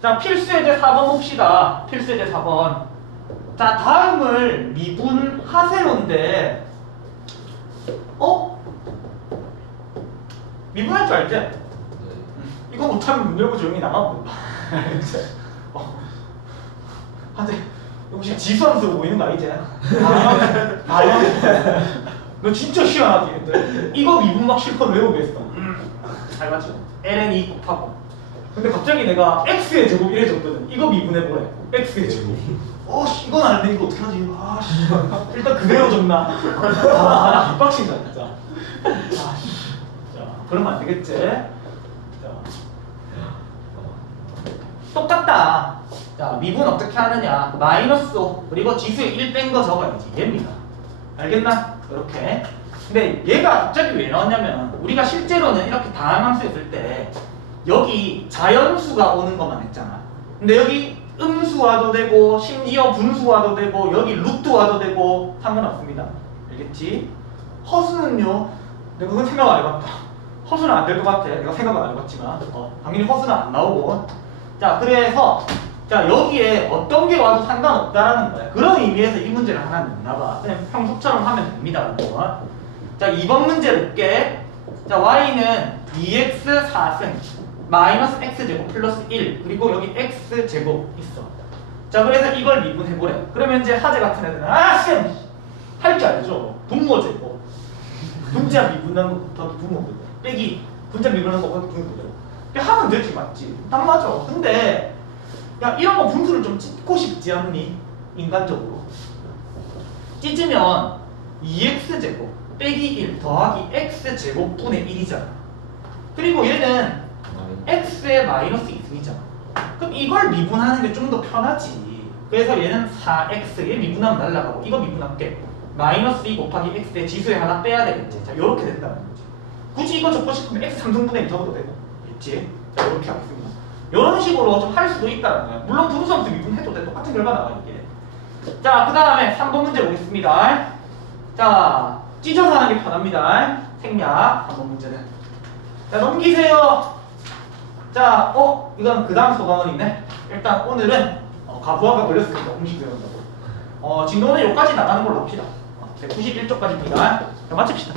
자, 필수 예제 4번 봅시다. 필수 예제 4번. 자, 다음을 미분하세요인데, 어? 미분할 줄 알지? 네. 이거 못하면 문 열고 조용히 나가고. 어. 한테 혹시 지수함수 보이는 거 아니지? 아, 아, 너 진짜? 근데 이거 미분 막 실컷 외우겠어. 음, 잘 맞죠? ln 2 곱하고. 근데 갑자기 내가 x의 제곱 이래졌거든. 이거 미분해보래. x의 제곱. 어, 씨, 이건 아는데 이거 어떻게 하지? 아, 씨. 일단 그대로 적나? 아, 나 빡친다, 진짜. 아, 씨. 자, 그러면 안 되겠지? 자. 똑같다. 자, 미분 어떻게 하느냐? 마이너스 5 그리고 지수에 1뺀 거 적어야지. 얘입니다. 알겠나? 이렇게. 근데 얘가 갑자기 왜 나왔냐면 우리가 실제로는 이렇게 다항함수였을 때 여기 자연수가 오는 것만 했잖아. 근데 여기 음수 와도 되고 심지어 분수 와도 되고 여기 루트 와도 되고 상관없습니다. 알겠지? 허수는요. 내가 그건 생각 안 해봤다. 허수는 안 될 것 같아. 내가 생각은 안 해봤지만 어, 당연히 허수는 안 나오고. 자 그래서 자 여기에 어떤 게 와도 상관없다라는 거야. 그런 의미에서 이 문제를 하나 냈나봐. 그냥 평소처럼 하면 됩니다. 그거. 자 2번 문제 볼게. 자 y는 2x 4승 마이너스 x 제곱 플러스 1 그리고 여기 x 제곱 있어. 자 그래서 이걸 미분해보래. 그러면 이제 하재 같은 애들은 아쌤 할 줄 알죠. 분모 제곱. 분자 미분하는 것부터 분모거든. 빼기 분자 미분하는 것부터 분모거든. 하면 되지 맞지? 딱 맞아. 근데 야 이런 거 분수를 좀 찢고 싶지 않니? 인간적으로. 찢으면 2x 제곱 빼기 1 더하기 x 제곱 분의 1이잖아. 그리고 얘는 x의 마이너스 2승이잖아. 그럼 이걸 미분하는 게 좀 더 편하지. 그래서 얘는 4x 얘 미분하면 날라가고 이거 미분할게. 마이너스 2 곱하기 x의 지수에 하나 빼야 되겠지. 자 이렇게 된다는 거지. 굳이 이거 적고 싶으면 x 3승분의 1 적어도 되고. 있지? 자 이렇게 하겠습니다. 이런 식으로 좀 할 수도 있다는 거야. 물론 분수함수 미분해도 돼. 똑같은 결과 나와 이게. 자, 그 다음에 3번 문제 보겠습니다. 자, 찢어서 하는 게 편합니다. 생략. 3번 문제는. 자, 넘기세요. 자, 어? 이건 그 다음 소강은 있네. 일단 오늘은 어, 가부하가 걸렸으니까 공식 배운다고. 어, 진도는 여기까지 나가는 걸로 합시다. 어, 191쪽까지입니다. 자, 마칩시다.